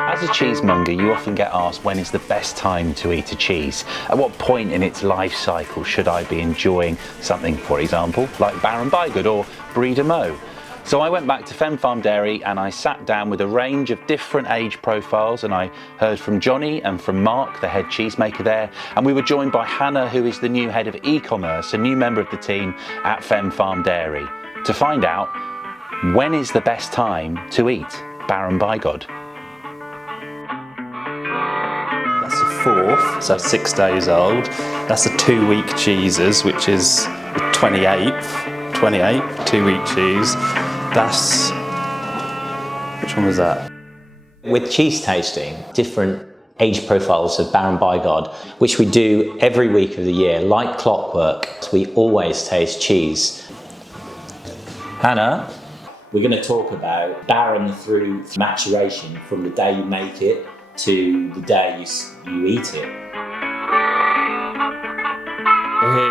As a cheesemonger, you often get asked when is the best time to eat a cheese? At what point in its life cycle should I be enjoying something, for example, like Baron Bigod or Brie. So I went back to Fen Farm Dairy and I sat down with a range of different age profiles, and I heard from Johnny and from Mark, the head cheesemaker there, and we were joined by Hannah, who is the new head of e-commerce, a new member of the team at Fen Farm Dairy, to find out when is the best time to eat Baron Bigod. That's a fourth, so 6 days old. That's a 2-week cheeses, which is the 28th, 2-week cheese. That's, which one was that? With cheese tasting, different age profiles of Baron Bigod, which we do every week of the year, like clockwork. We always taste cheese. Hannah, we're going to talk about Baron through maturation, from the day you make it to the day you eat it.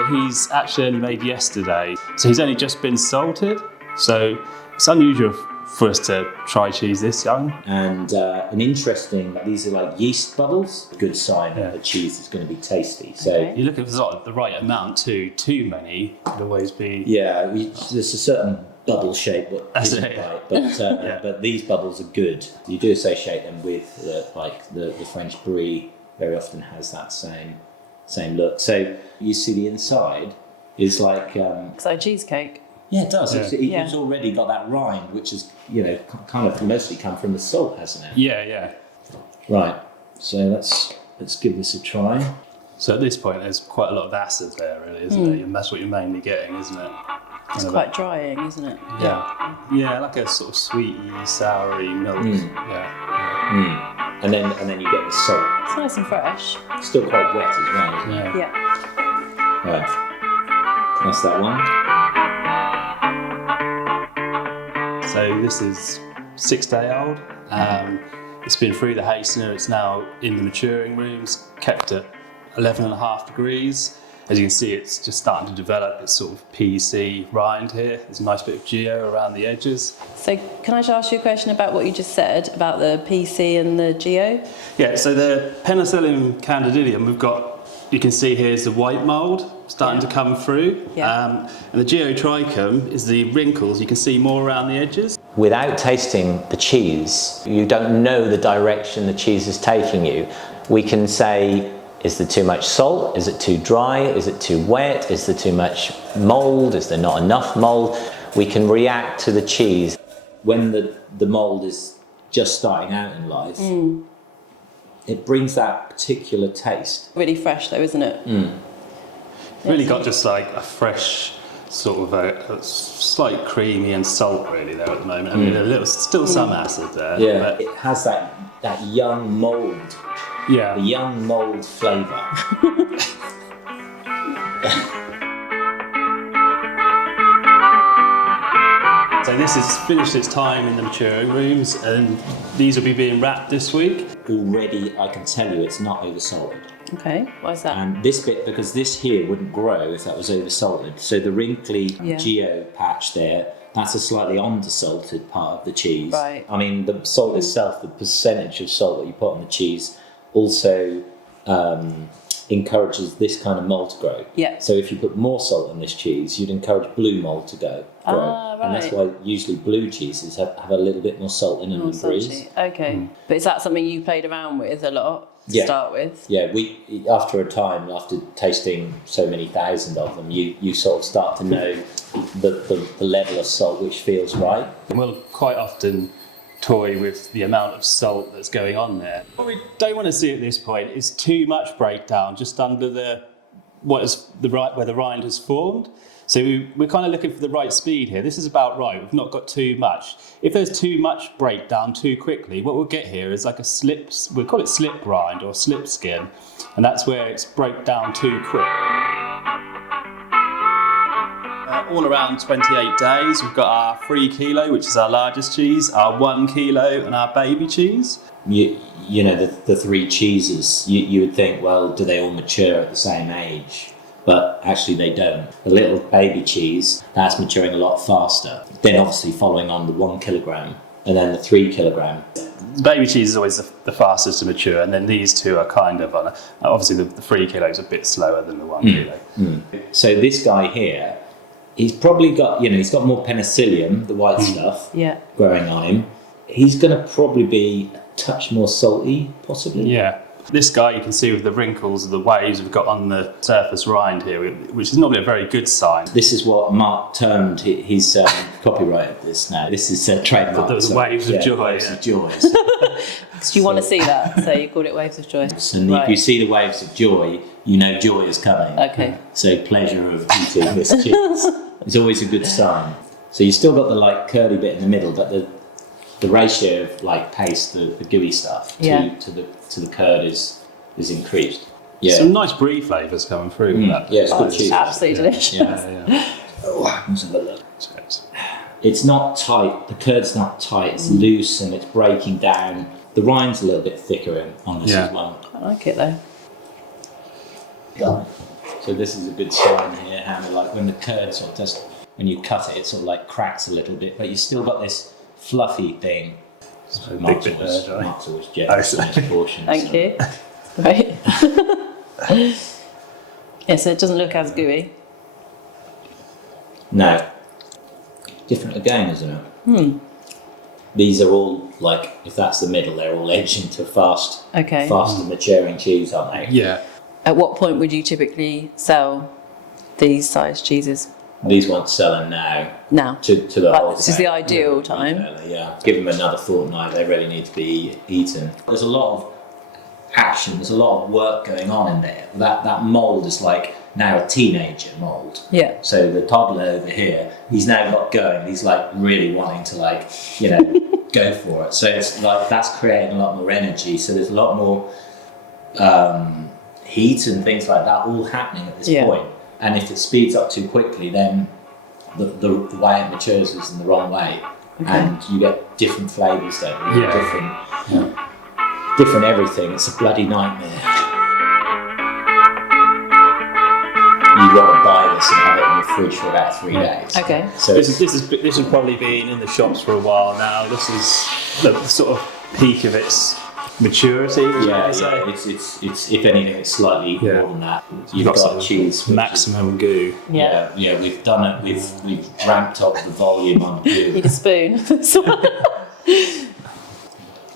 He's actually only made yesterday, so he's only just been salted. So it's unusual for us to try cheese this young. And an interesting, these are like yeast bubbles, a good sign that the cheese is going to be tasty. So you're looking for sort of the right amount too. Too many could always be. Yeah, there's a certain bubble shape that isn't right, but but these bubbles are good. You do associate them with the French Brie. Very often has that same look. So you see the inside is like it's like cheesecake. Yeah, it does. Yeah. It's already got that rind, which is kind of mostly come from the salt, hasn't it? Yeah. Right. So let's give this a try. So at this point, there's quite a lot of acid there, really, isn't it? And that's what you're mainly getting, isn't it? It's quite drying, isn't it? Yeah, like a sort of sweety, soury milk. And then you get the salt. It's nice and fresh. Still quite wet as well, isn't it? Yeah. Right. That's that one. So this is 6 day old. It's been through the hastener. It's now in the maturing rooms, kept at 11.5 degrees. As you can see, it's just starting to develop its sort of PEC rind here. There's a nice bit of geo around the edges. So can I just ask you a question about what you just said about the PC and the geo? Yeah, so the Penicillium candidilium, you can see here's the white mould starting to come through. And the geotrichum is the wrinkles. You can see more around the edges. Without tasting the cheese, you don't know the direction the cheese is taking you. We can say, is there too much salt? Is it too dry? Is it too wet? Is there too much mould? Is there not enough mould? We can react to the cheese. When the mould is just starting out in life, it brings that particular taste. Really fresh though, isn't it? Really got just like a fresh sort of a slight creamy and salt really there at the moment. I mean, still some acid there. Yeah, but it has that young mould. Yeah. The young mould flavour. So this has finished its time in the maturing rooms, and these will be being wrapped this week. Already, I can tell you it's not over-salted. Okay, why is that? And this bit, because this here wouldn't grow if that was over-salted. So the wrinkly geo patch there, that's a slightly under-salted part of the cheese. Right. I mean, the salt itself, the percentage of salt that you put on the cheese also encourages this kind of mould to grow. Yeah. So if you put more salt on this cheese, you'd encourage blue mould to grow. Ah, right. And that's why usually blue cheeses have a little bit more salt in them than Bries. Okay. But is that something you played around with a lot to start with? Yeah, after a time, after tasting so many thousand of them, you sort of start to know the level of salt which feels right. And we'll quite often toy with the amount of salt that's going on there. What we don't want to see at this point is too much breakdown just under where the rind has formed. So we're kind of looking for the right speed here. This is about right. We've not got too much. If there's too much breakdown too quickly, what we'll get here is like we'll call it slip rind or slip skin, and that's where it's broke down too quick. All around 28 days, we've got our 3 kilo, which is our largest cheese, our 1 kilo, and our baby cheese. You know, the 3 cheeses, you would think, well, do they all mature at the same age? But actually they don't. The little baby cheese, that's maturing a lot faster. Then obviously following on the 1 kilogram and then the 3 kilogram. Baby cheese is always the fastest to mature, and then these two are kind of on obviously the 3 kilo is a bit slower than the 1 kilo. So this guy here, he's probably got, he's got more penicillium, the white stuff, growing on him. He's going to probably be a touch more salty, possibly. Yeah. This guy, you can see with the wrinkles of the waves we've got on the surface rind here, which is normally a very good sign. This is what Mark termed his copyright of this now. This is trademark. Those waves of joy. Waves of joy. Do you want to see that? So you called it waves of joy. And if you see the waves of joy, you know joy is coming. Okay. So pleasure of eating this cheese is always a good sign. So you still got the curly bit in the middle, but the ratio of paste, the gooey stuff, to the curd is increased. Yeah. Some nice brie flavours coming through with that. Yeah, it's good cheese. Absolutely delicious. Yeah. Let's have a look. It's not tight. The curd's not tight. It's loose and it's breaking down. The rind's a little bit thicker on this as well. I like it though. So this is a good sign here. How when the curd sort of just, when you cut it, it sort of cracks a little bit, but you still got this fluffy thing. So Mark's always generous in his portions. Thank you. Right. Yeah, so it doesn't look as gooey. No. Different again, isn't it? These are all if that's the middle, they're all edged into faster maturing cheese, aren't they? Yeah. At what point would you typically sell these size cheeses? These won't sell now. Now. To the whole. This is the ideal time. Yeah. Give them another fortnight. They really need to be eaten. There's a lot of action. There's a lot of work going on in there. That mould is now a teenager mould. Yeah. So the toddler over here, he's now got going. He's really wanting to go for it. So it's that's creating a lot more energy. So there's a lot more heat and things like that all happening at this point. And if it speeds up too quickly, then the way it matures is in the wrong way, and you get different flavours then. Different everything. It's a bloody nightmare. You've got to buy this and have it in your fridge for about 3 days. Okay. So This has probably been in the shops for a while now. This is the sort of peak of its maturity. It's if anything, it's slightly more than that. You've got cheese maximum goo. Yeah, we've done it. We've ramped up the volume on goo. Need a spoon.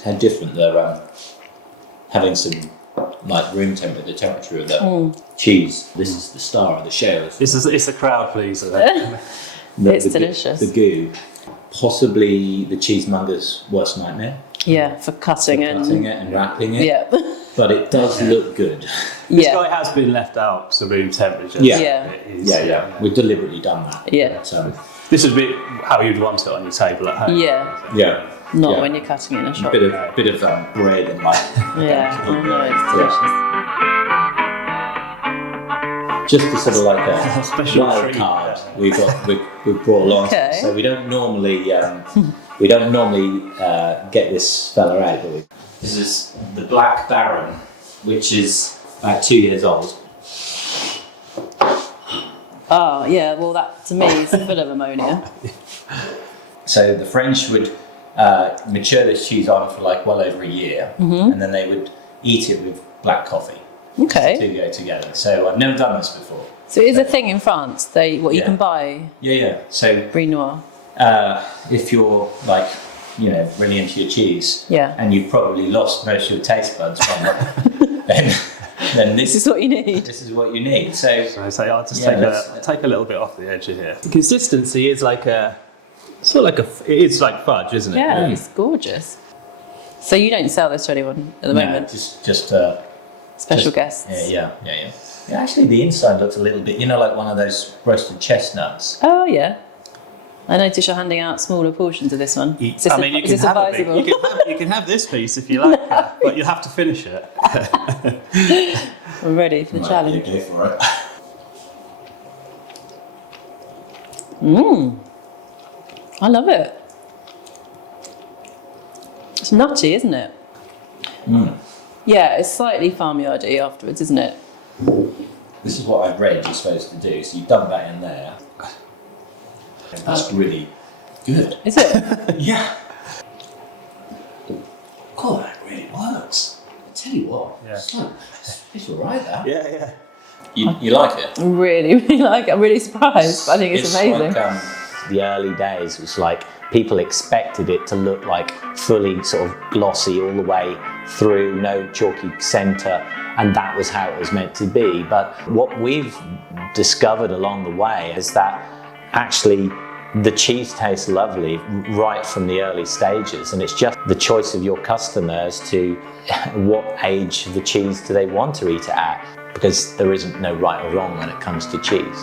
How different they're having some room temperature of the cheese. This is the star of the show. It's a crowd pleaser. It's delicious. The goo, possibly the cheesemonger's worst nightmare. Yeah, for cutting it and wrapping it. Yeah. But it does look good. This guy has been left out to room temperature. Yeah. We've deliberately done that. Yeah. So this would be how you'd want it on your table at home. Yeah. Not when you're cutting it in a shop. Bit of bread and Yeah, I know, it's delicious. Just to sort of a special wild treat. card we've brought along. Okay. So we don't normally get this fella out, do we? This is the Black Baron, which is about 2 years old. Oh, yeah, well, that to me is full of ammonia. So the French would mature this cheese on for well over a year, and then they would eat it with black coffee. Okay. To go together. So I've never done this before. So it is a thing in France, you can buy Yeah. So Brie Noir. if you're really into your cheese, and you've probably lost most of your taste buds from it, then this is what you need. This is what you need. So I say I'll just take a little bit off the edge here. The consistency is it's like fudge, isn't it? Yeah, it's gorgeous. So you don't sell this to anyone at the moment? just special guests. Yeah. Actually, the inside looks a little bit, like one of those roasted chestnuts. Oh yeah. I notice you're handing out smaller portions of this one. You can have this piece if you like, but you'll have to finish it. We're ready for the challenge. Go for it. I love it. It's nutty, isn't it? Yeah, it's slightly farmyardy afterwards, isn't it? This is what I've read you're supposed to do. So you've done that in there. And that's really good. Is it? Yeah. God, that really works. I tell you what, it's all right, that. Yeah. You like it? Really, really like it. I'm really surprised. I think it's amazing. Like, The early days was like people expected it to look like fully sort of glossy all the way through, no chalky centre, and that was how it was meant to be. But what we've discovered along the way is that actually the cheese tastes lovely right from the early stages, and it's just the choice of your customers to what age of the cheese do they want to eat it at, because there isn't no right or wrong when it comes to cheese.